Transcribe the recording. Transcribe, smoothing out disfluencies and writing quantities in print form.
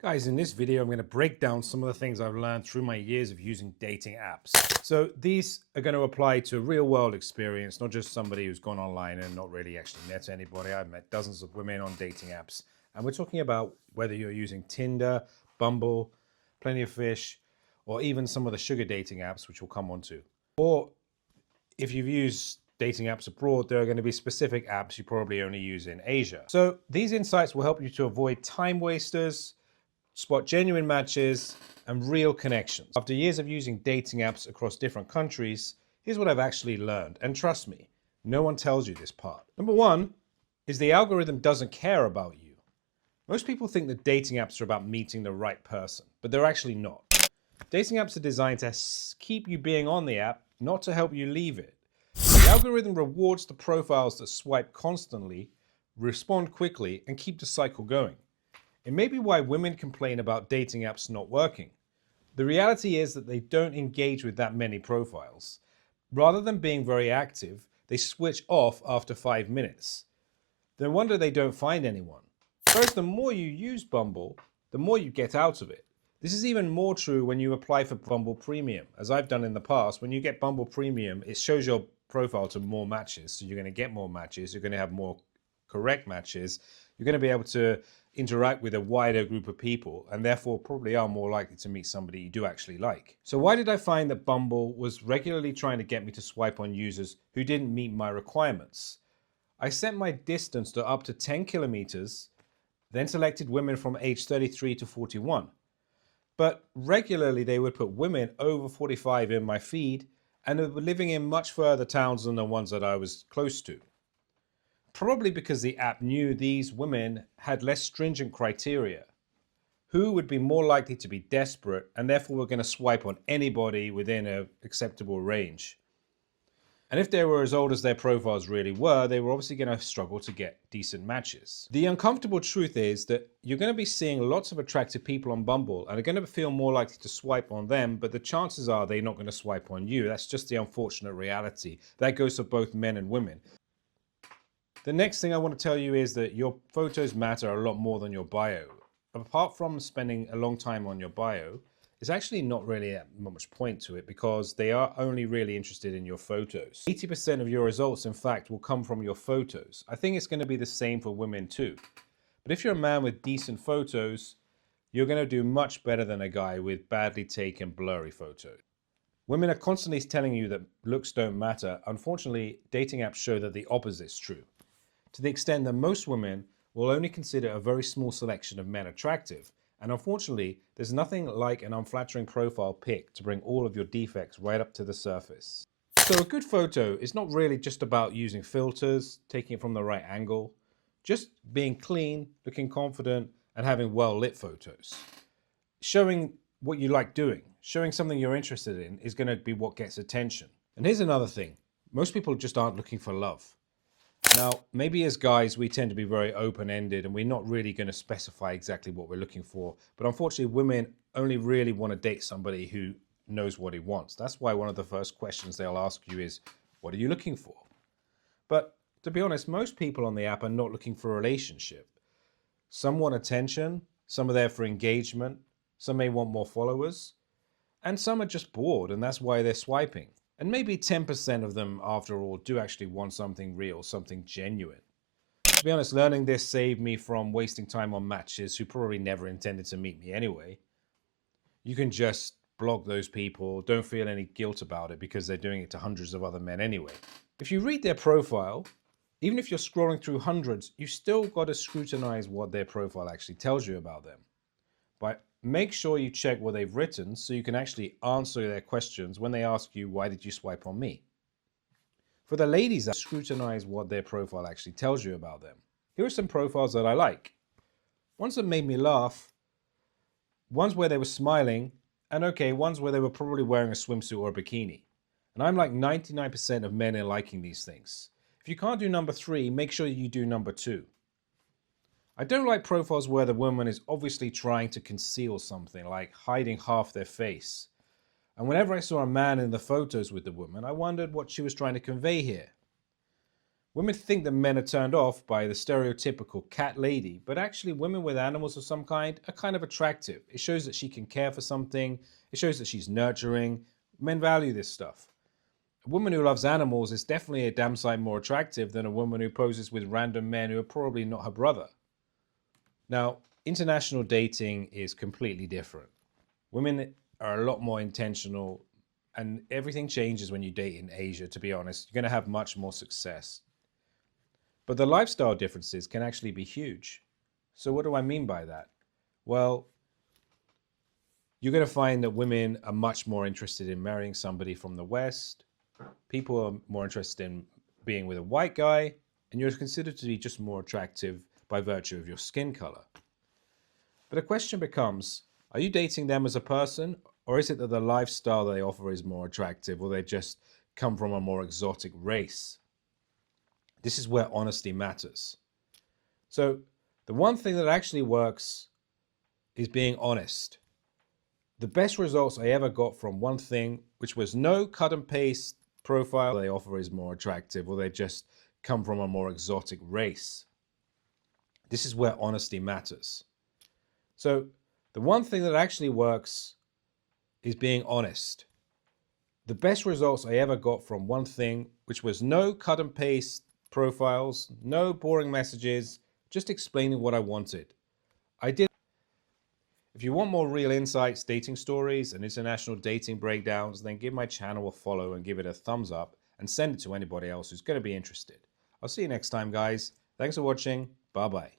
Guys, in this video, I'm going to break down some of the things I've learned through my years of using dating apps. So these are going to apply to real world experience, not just somebody who's gone online and not really actually met anybody. I've met dozens of women on dating apps. And we're talking about whether you're using Tinder, Bumble, Plenty of Fish, or even some of the sugar dating apps, which we'll come on to. Or if you've used dating apps abroad, there are going to be specific apps you probably only use in Asia. So these insights will help you to avoid time wasters, spot genuine matches, and real connections. After years of using dating apps across different countries, here's what I've actually learned. And trust me, no one tells you this part. Number one is the algorithm doesn't care about you. Most people think that dating apps are about meeting the right person, but they're actually not. Dating apps are designed to keep you being on the app, not to help you leave it. The algorithm rewards the profiles that swipe constantly, respond quickly, and keep the cycle going. It may be why women complain about dating apps not working. The reality is that they don't engage with that many profiles. Rather than being very active, they switch off after 5 minutes. No wonder they don't find anyone. First, the more you use Bumble, the more you get out of it. This is even more true when you apply for Bumble Premium. As I've done in the past, when you get Bumble Premium, it shows your profile to more matches. So you're going to get more matches, you're going to have more correct matches, you're going to be able to interact with a wider group of people, and therefore probably are more likely to meet somebody you do actually like. So why did I find that Bumble was regularly trying to get me to swipe on users who didn't meet my requirements? I set my distance to up to 10 kilometers, then selected women from age 33 to 41. But regularly they would put women over 45 in my feed, and they were living in much further towns than the ones that I was close to. Probably because the app knew these women had less stringent criteria. Who would be more likely to be desperate and therefore were going to swipe on anybody within an acceptable range. And if they were as old as their profiles really were, they were obviously going to struggle to get decent matches. The uncomfortable truth is that you're going to be seeing lots of attractive people on Bumble and are going to feel more likely to swipe on them, but the chances are they're not going to swipe on you. That's just the unfortunate reality. That goes for both men and women. The next thing I want to tell you is that your photos matter a lot more than your bio. Apart from spending a long time on your bio, there's actually not really that much point to it because they are only really interested in your photos. 80% of your results, in fact, will come from your photos. I think it's going to be the same for women too. But if you're a man with decent photos, you're going to do much better than a guy with badly taken, blurry photos. Women are constantly telling you that looks don't matter. Unfortunately, dating apps show that the opposite is true, to the extent that most women will only consider a very small selection of men attractive. And unfortunately, there's nothing like an unflattering profile pic to bring all of your defects right up to the surface. So a good photo is not really just about using filters, taking it from the right angle, just being clean, looking confident, and having well-lit photos. Showing what you like doing, showing something you're interested in is going to be what gets attention. And here's another thing. Most people just aren't looking for love. Now, maybe as guys, we tend to be very open-ended and we're not really going to specify exactly what we're looking for. But unfortunately, women only really want to date somebody who knows what he wants. That's why one of the first questions they'll ask you is, what are you looking for? But to be honest, most people on the app are not looking for a relationship. Some want attention, some are there for engagement, some may want more followers, and some are just bored and that's why they're swiping. And maybe 10% of them, after all, do actually want something real, something genuine. To be honest, learning this saved me from wasting time on matches who probably never intended to meet me anyway. You can just block those people, don't feel any guilt about it because they're doing it to hundreds of other men anyway. If you read their profile, even if you're scrolling through hundreds, you still got to scrutinize what their profile actually tells you about them. But make sure you check what they've written so you can actually answer their questions when they ask you, why did you swipe on me? For the ladies, scrutinize what their profile actually tells you about them. Here are some profiles that I like. Ones that made me laugh, ones where they were smiling, and okay, ones where they were probably wearing a swimsuit or a bikini. And I'm like 99% of men in liking these things. If you can't do number 3, make sure you do number 2. I don't like profiles where the woman is obviously trying to conceal something, like hiding half their face. And whenever I saw a man in the photos with the woman, I wondered what she was trying to convey here. Women think that men are turned off by the stereotypical cat lady, but actually women with animals of some kind are kind of attractive. It shows that she can care for something. It shows that she's nurturing. Men value this stuff. A woman who loves animals is definitely a damn sight more attractive than a woman who poses with random men who are probably not her brother. Now, international dating is completely different. Women are a lot more intentional, and everything changes when you date in Asia, to be honest. You're going to have much more success. But the lifestyle differences can actually be huge. So what do I mean by that? Well, you're going to find that women are much more interested in marrying somebody from the West. People are more interested in being with a white guy, and you're considered to be just more attractive by virtue of your skin color. But the question becomes, are you dating them as a person, or is it that the lifestyle they offer is more attractive, or they just come from a more exotic race? This is where honesty matters. So the one thing that actually works is being honest. The best results I ever got from one thing, which was no cut and paste profile they offer is more attractive, or they just come from a more exotic race. This is where honesty matters. So the one thing that actually works is being honest. The best results I ever got from one thing, which was no cut and paste profiles, no boring messages, just explaining what I wanted. I did. If you want more real insights, dating stories, and international dating breakdowns, then give my channel a follow and give it a thumbs up and send it to anybody else who's going to be interested. I'll see you next time, guys. Thanks for watching. Bye-bye.